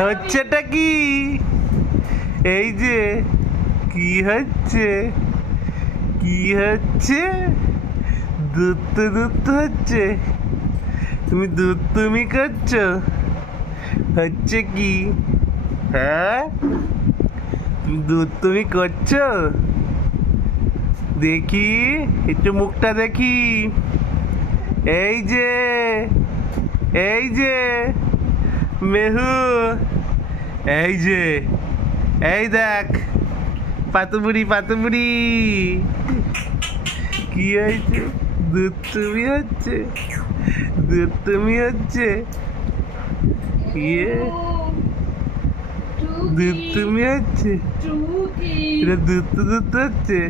হচ্ছেটা কি? এই যে কি হচ্ছে, কি হচ্ছে? দুধ হচ্ছে। তুমি তুমি করছো? হচ্ছে কি? হ্যাঁ, তুমি করছো? দেখি, একটু মুখটা দেখি। এই যে, এই যে মেহু, এই যে, এই দেখ পাতুবুড়ি পাতুবুড়ি। কি হয়েছে? দুধ তুমি হচ্ছে, দুধ তুমি হচ্ছে। ইয়ে, দুধ তুমি হচ্ছে। এটা দুধ হচ্ছে।